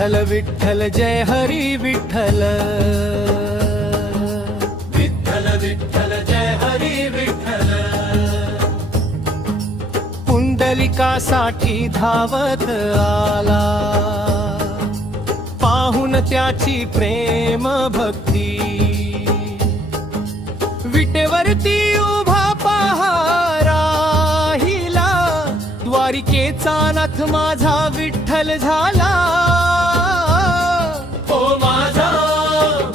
विठ्ठल विठ्ठल जय हरी विठ्ठल, विठ्ठल विठ्ठल जय हरी विठ्ठल। पुंडलिकासाठी धावत आला, पाहून त्याची प्रेम भक्ती, विटेवरती उभा पहा राहिला, द्वारिकेचा नाथ माझा विठ्ठल झाला, ओ माझा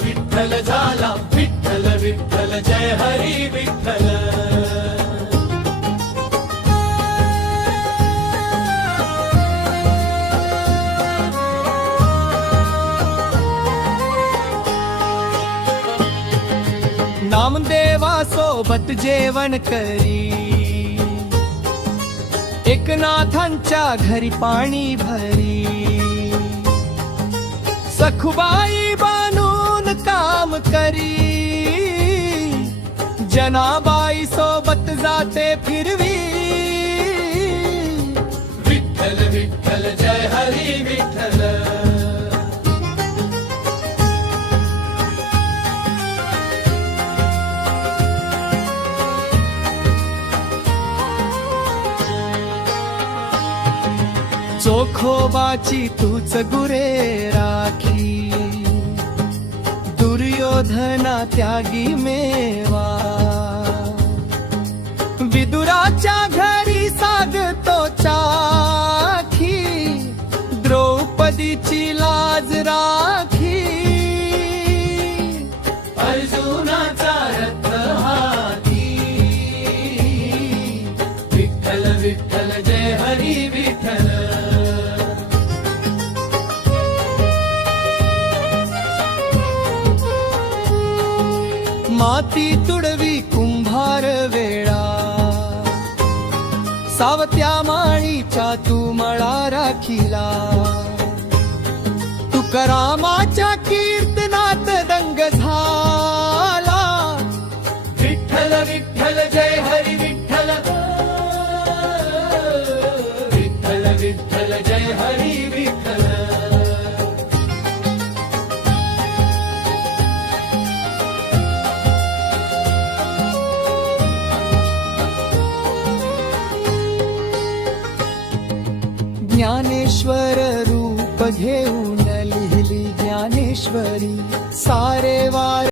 विठ्ठल झाला, विठ्ठल विठ्ठल जय हरी विठ्ठल। नामदेवा सोबत जेवण करी, एकनाथांच्या घरी पाणी भरी, सखुबाई बनून काम करी, जनाबाई सोबत जाते फिरवी, विठ्ठल विठ्ठल जय हरी विठ्ठल। चोखोबाची तूच गुरे राखी, दुर्योधना त्यागी मेवा, विदुराच्या घरी सागतो चाखी, द्रौपदीची लाज राखी, अर्जुनाचा रथ हाती, विठ्ठल विठ्ठल जय हरी विठ्ठल। माती तुडवी कुंभार वेळा, सावत्या माळीच्या तू मळा राखिला, तुकारामाच्या कीर्तनात दंग झाला, विठ्ठल विठ्ठल जय हरी विठ्ठल, विठ्ठल विठ्ठल जय हरी विठ्ठल। ज्ञानेश्वर रूप घेऊन लिहिली ज्ञानेश्वरी, सारे वार